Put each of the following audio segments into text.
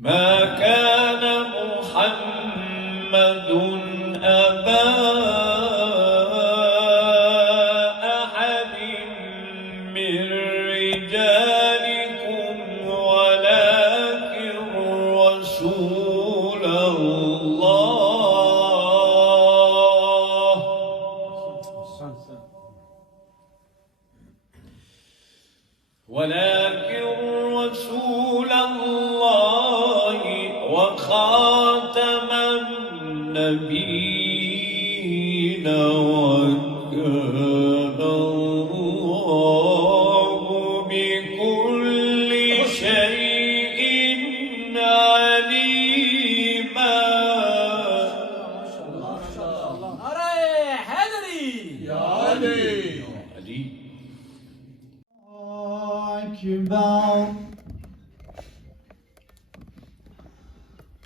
ما كان محمد أبا أحد من رجالكم ولكن رسول الله وخاتم النبيين وكان الله بكل شيء عليما.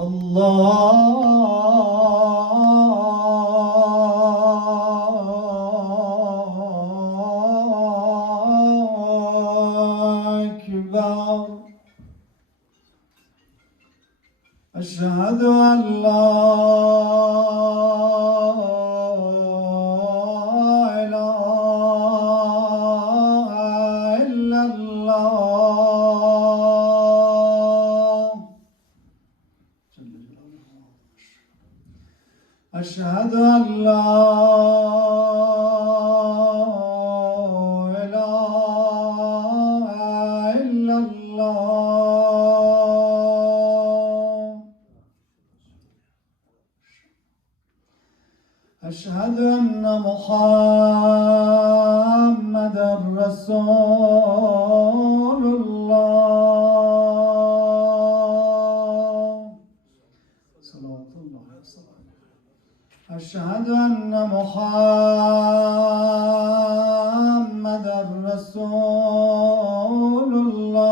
الله أكبر. أشهد أن لا إله إلا الله. أشهد أن لا إله إلا الله. أشهد أن محمدًا رسول الله. صلوات الله وسلامه. أشهد أن محمدًا رسول الله.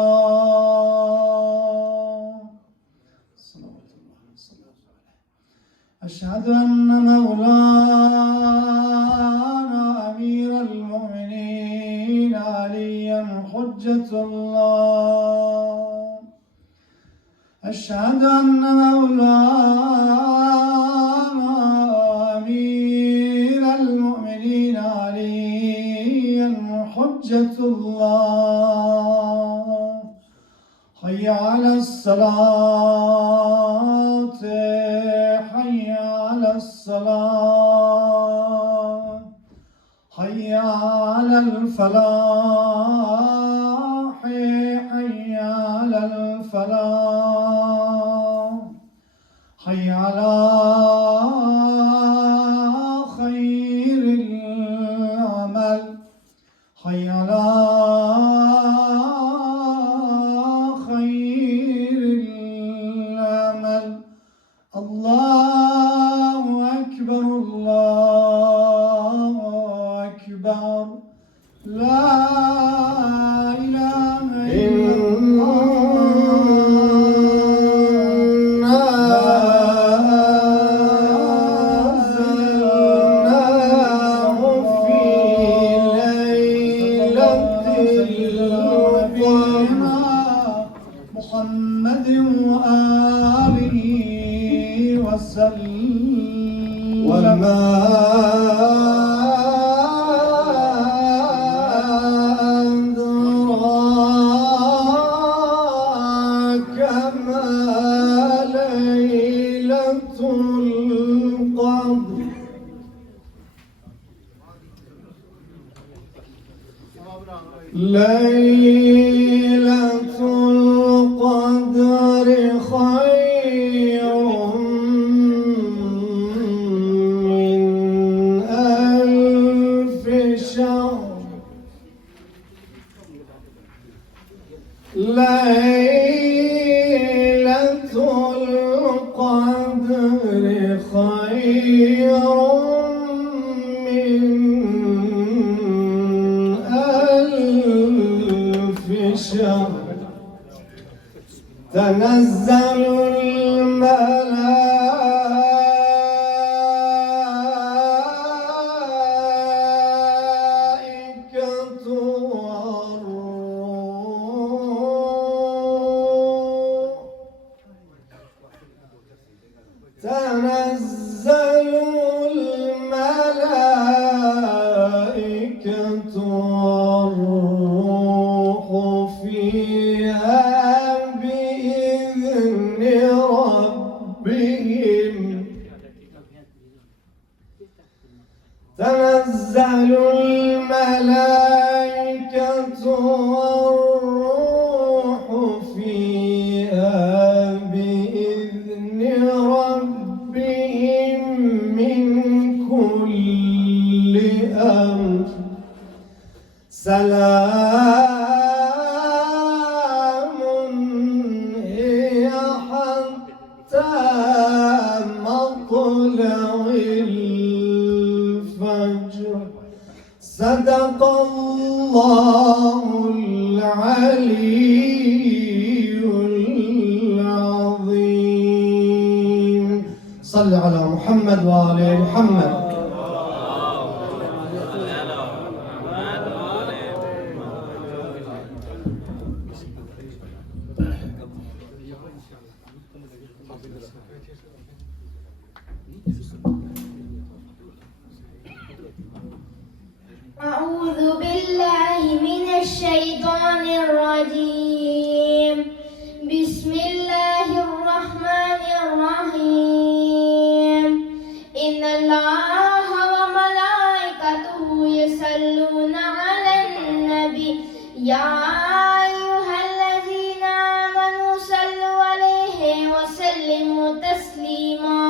صلوات الله وسلامه عليه. أشهد أن مولانا أمير المؤمنين عليا حجة الله. أشهد أن مولانا أمير المؤمنين عليا حجة الله. حي على الصلاة، حي على الصلاة، حي على الفلاح، حي على الفلاح، حي على خير العمل، حي على خير العمل. الله أكبر، الله أكبر. لا إله إلا الله. في ليلة القدر محمد وآله وسلم. وما أدراك ما ليلة القدر. ليلة القدر خير من ألف شهر. ليلة القدر خير من ألف شهر. تنزل الملائكة والروح هي حتى مطلع الفجر. صدق الله العلي العظيم. صل على محمد وآل محمد. أعوذ بالله من الشيطان الرجيم. بسم الله الرحمن الرحيم. إن الله وملائكته يصلون على النبي يا أيها الذين آمنوا صلوا عليه وسلموا تسليما.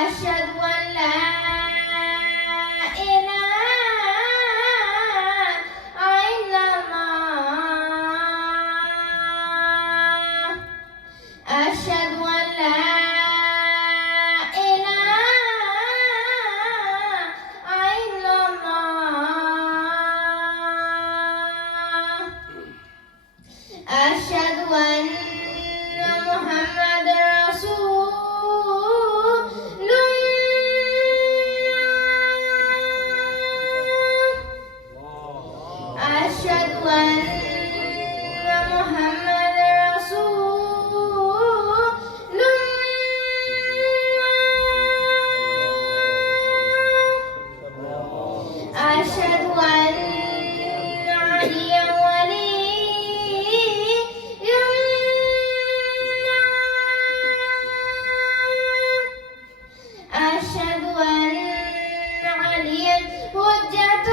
أشهد أن لا إله إلا الله. أشهد أن لا إله إلا الله. أشهد أن محمد رسول أشهد أن محمد رسول الله. أشهد أن عليا ولي الله. أشهد أن عليا حجة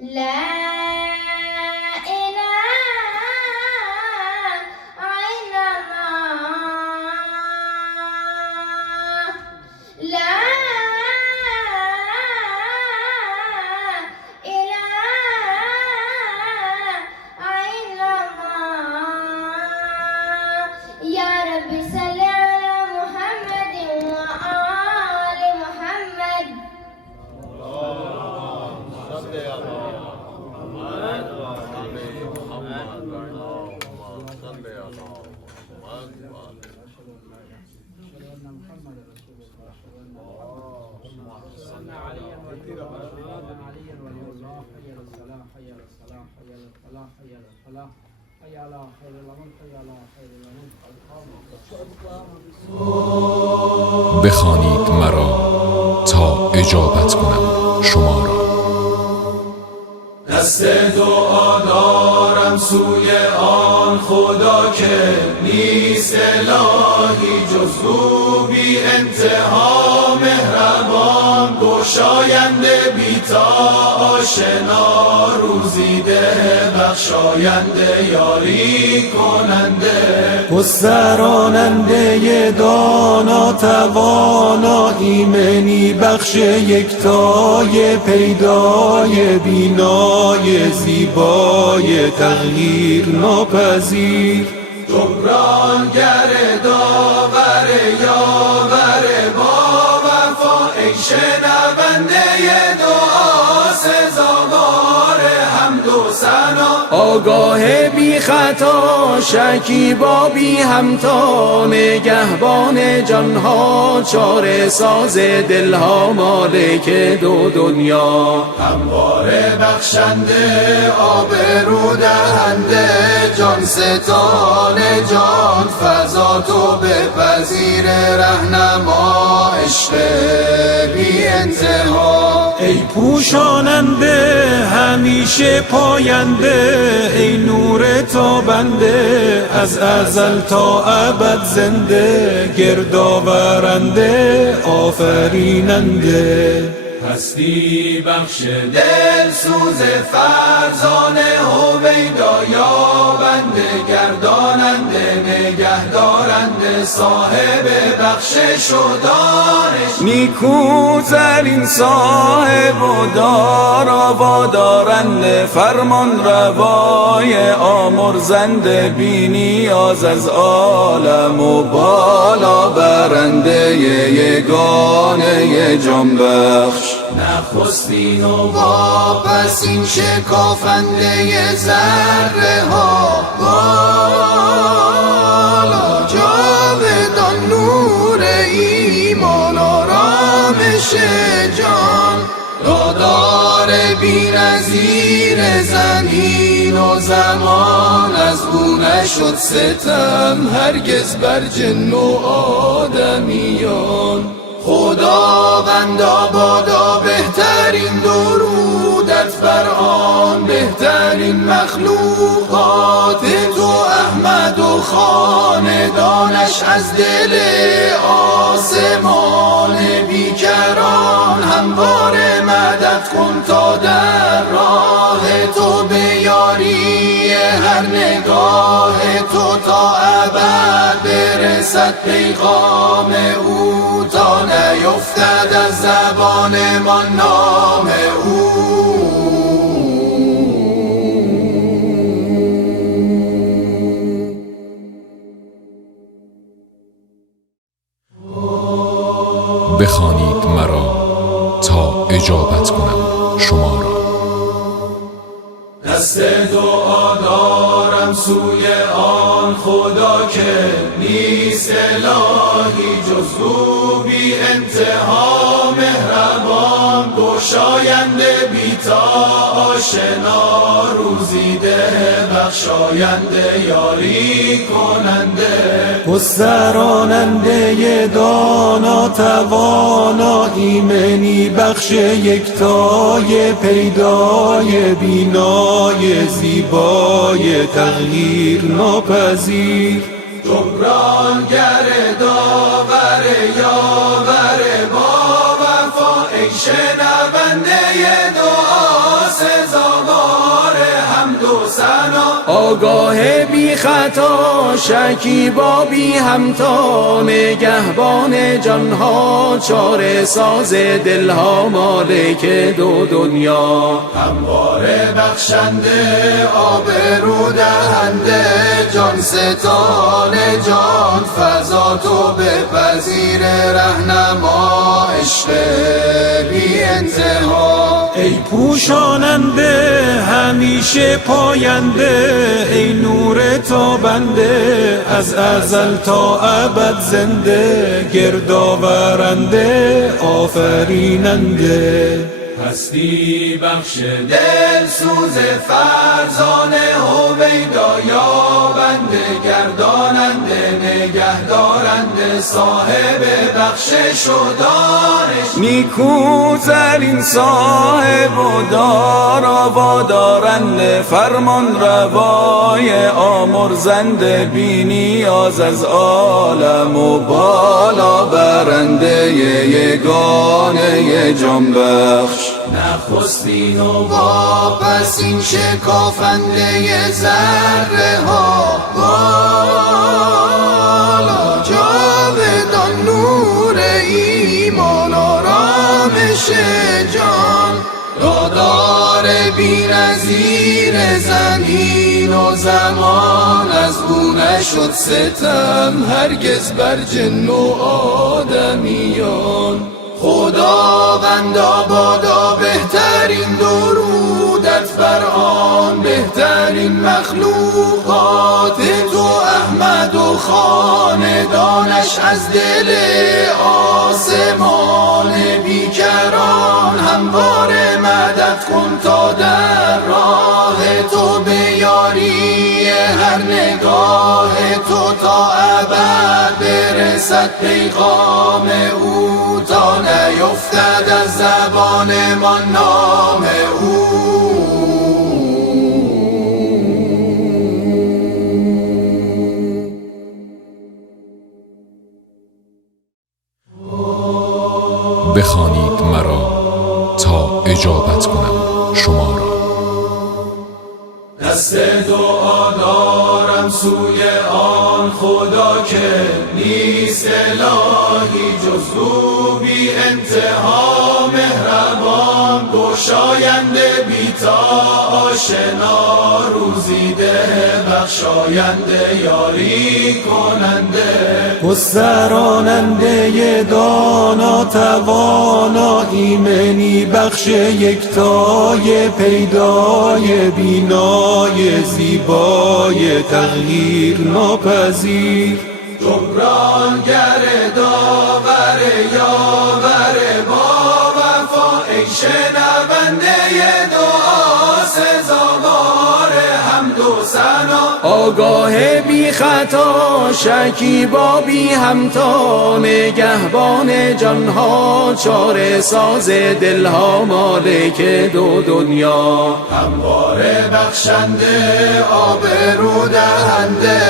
لا إله إلا الله. لا إله إلا الله. يا رب صل على محمد وآل محمد. عليا ولي الله. حي على الصلاة حي على الصلاة حي على الفلاح حي على الفلاح. بخوانید مرا تا اجابت کنم شما را. دست دعا دارم سوی آن خدا که نیست الهی جز او، بی انتها مهربان، گشاینده بی تا آشنا، روزیده بخشاینده یاری کننده، گستراننده دانا توانا، ایمنی بخش یکتای پیدای بینای زیبای تغییر ناپذیر، جبرانگر داور یاور با وفا، ای شنونده دعا سزاوار حمد و ثنا، آگاه بی خطا شکیبا بی همتا، نگهبان جانها چاره ساز دلها، مالک دو دنیا، همواره بخشنده آبرو دهنده، جان ستان جان فضا تو بپذیر، رهنما عشق بی انتها، ای پوشاننده همیشه پاینده، ای نور تابنده از ازل تا ابد زنده، گردآورنده آفریننده، هستی بخش دل سوز فرزانه، هویدا یابنده گرداننده نگهدارنده، صاحب بخشش و دانش، نیکوترین صاحب و دارا و دارنده، فرمان روای آمرزنده، بی نیاز از عالم و بالا برنده، یگانه جان بخش، نخستین و واپسین شکافنده ذره ها، بالا جاودان نور ایمان آرامش جان، دادار بی نظیر زمین و زمان، از او نشد ستم هرگز بر جن و آدمیان، خداوندا بادا بهترین درودت بر آن بهترین مخلوقات تو، احمد و خاندانش از دل آسمان بیکران، همواره مدد کن تا در راه تو بیاری، هر نگاه تو تا ابد برسد پیغام او، تا نیفتد از زبان ما نام او. بخوانید مرا تا اجابت کنم شما را. دست دعا دارم سوی آن خدا که نیست الهی جز او، بی انتها مهربان، گشاینده بی تا آشنا، روزیده بخشاینده یاری کننده، گستراننده دانا توانا، ایمنی بخش یکتای پیدای بینای زیبای تغییر ناپذیر، جبرانگر داور یاور با وفا، ای شنونده دعا سزاوار حمد و ثنا، آگاه بی خطا شکیبا بی همتا، نگهبان جانها چاره ساز دلها، مالک دو دنیا، همواره بخشنده آبرو دهنده، جان ستان جان فضا تو بپذیر، رهنما عشق بی انتها، ای پوشاننده همیشه پاینده، ای نور تابنده از ازل تا ابد زنده، گردآورنده آفریننده، هستی بخش دل سوز فرزانه هویدا یابنده گرداننده نگهدارنده صاحب بخشش و دانش نیکوترین صاحب و دارا و دارنده فرمان روای آمرزنده بی نیاز از عالم و بالا برنده یگانه جان بخش نخستین و واپسین شکافنده ذره ها بالا جاودان نور ایمان آرامش جان دادار بی نظیر زمین و زمان از او نشد ستم هرگز بر جن و آدمیان خداوندا بادا بهترین درودت بر آن بهترین مخلوقات تو احمد و خاندانش از دل آسمان بیکران همواره مدد کن تا در راه تو بیاری هر نگاه تو تا ابد برسد پیغام او تا نیفتد از زبان ما نام او بخوانید مرا تا اجابت کنم شما را. دست دعا دارم سوی آن خدا که نیست الهی جز او بی انتها مهربان گشاینده بی تا آشنا روزیده بخشاینده یاری کننده گستراننده دانا توانا ایمنی بخش یکتای پیدای بینای زیبای تغییر ناپذیر جبرانگر داور یاور با وفا ای شنونده دعا سزاوار حمد و ثنا آگاه بی خطا شکیبا بی همتا نگهبان جانها چاره ساز دلها مالک دو دنیا همواره بخشنده آبرو دهنده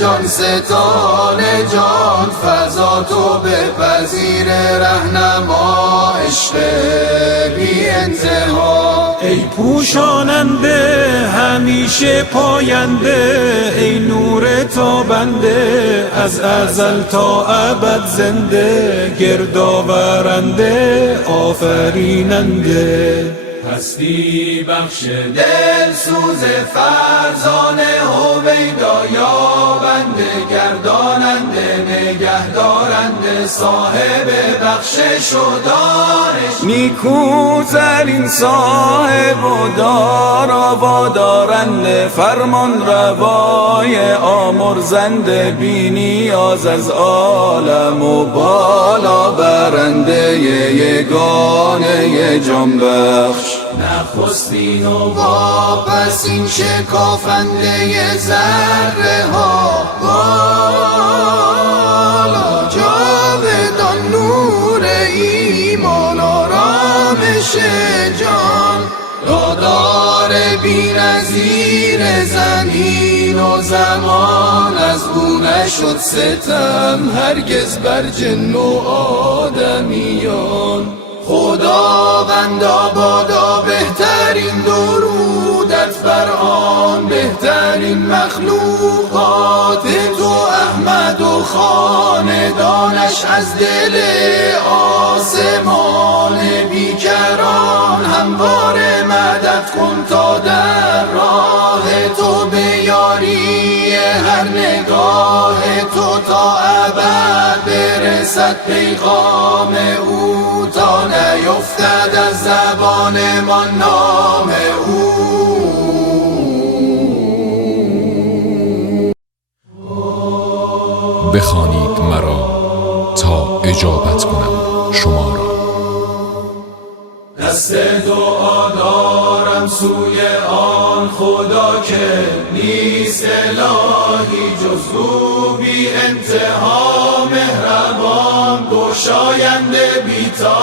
جان ستان جان فضا تو بپذیر رهنما عشق بی انتها ای پوشاننده همیشه پاینده ای نور تابنده از ازل تا ابد زنده گردآورنده آفریننده هستی بخش دل سوز فرزانه هویدا یابنده گرداننده نگهدارنده صاحب بخشش و دانش نیکوترین صاحب و دارا و دارنده فرمان روای آمرزنده بی نیاز از عالم و بالا برنده یگانه جان بخش نخستین و واپسین شکافنده ذره ها بالا جاودان نور ایمان آرامش جان دادار بی نظیر زمین و زمان از او نشد ستم هرگز بر جن و آدمیان خداوندا بادا بهترین درودت بر آن بهترین مخلوقات تو احمد و خاندانش از دل آسمان بیکران همواره مدد کن تا در راه تو بیاری هر نگاه تو تا ابد برسد پیغام او تا نیفتد از زبان ما نام او بخوانید مرا تا اجابت کنم شما را. دست دعا دارم سوی آن خدا که نیست الهی جز او بی انتها مهربان، گشاینده بی‌تا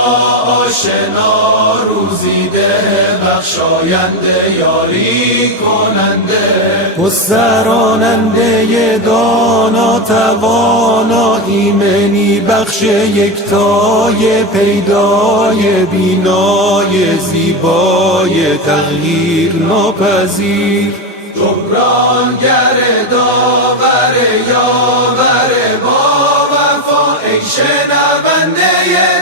آشنا، روزیده بخشاینده یاری کننده، گستراننده دانا توانا، ایمنی بخش یکتای پیدای بینای زیبای تغییر ناپذیر، جبرانگر داور یاور با وفا، ای شنونده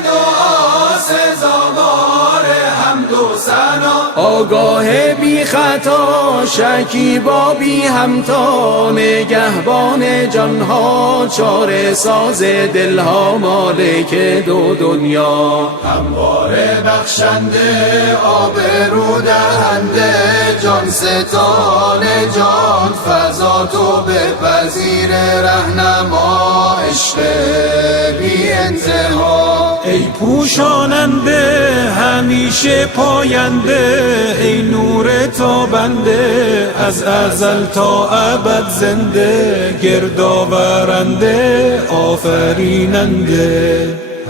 دعا سزاوار حمد و ثنا، آگاه بی خطا شکیبا بی همتا، نگهبان جانها چاره ساز دلها، مالک دو دنیا، همواره بخشنده آبرو دهنده، جان ستان جان فضا تو بپذیر رهنما، عشق بی انتها، ای پوشاننده همیشه پاینده، ای نور تابنده از ازل تا ابد زنده، گردآورنده آفریننده،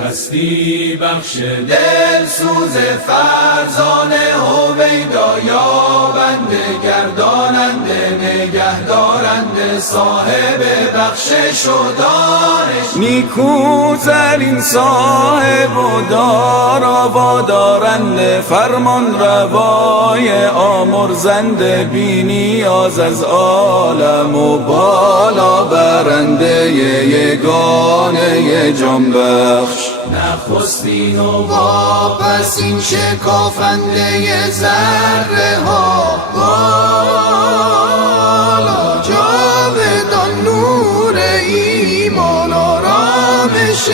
هستی بخش دل سوز فرزانه هویدا، یابنده گرداننده نگهدارنده، صاحب بخشش و دانش، نیکوترین صاحب و دارا و دارنده، فرمان روای آمرزنده، بی نیاز از عالم و بالا برنده، یگانه جان بخش، نخستین و واپسین شکافنده ذره ها، بالا جاودان نور ایمان آرامش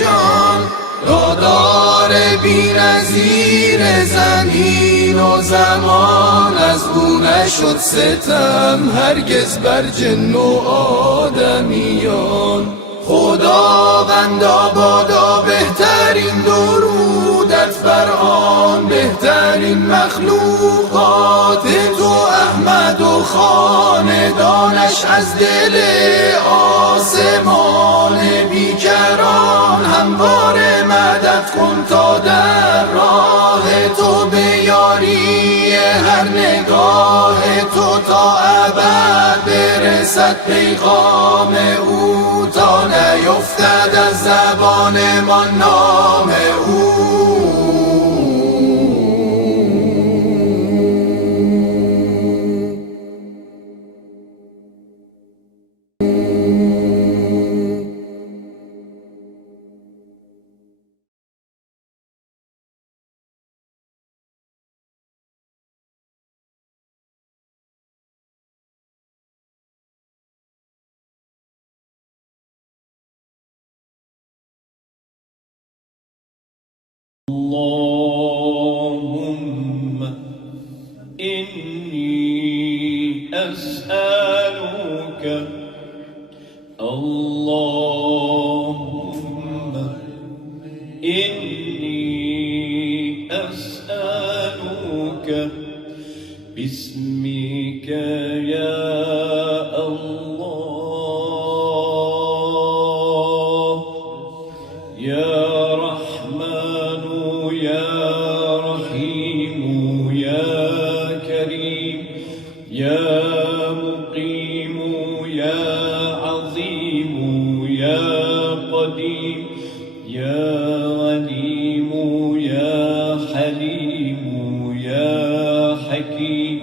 جان، دادار بی نظیر زمین و زمان، از او نشد ستم هرگز بر جن و آدمیان، خداوندا بادا بهترین درودت بر آن بهترین مخلوقات تو، احمد و خاندانش از دل آسمان بیکران، همواره مدد کن تا در راه تو به یاری هر نگاه تو، تا ابد برسد پیغام او، تا نیفتد از زبان ما نام او. اللهم إني أسألك، اللهم إني أسألك باسمك يا الله، يا رحمن يا رحيم يا كريم، يا مقيم يا عظيم يا قديم، يا عليم يا حليم يا حكيم،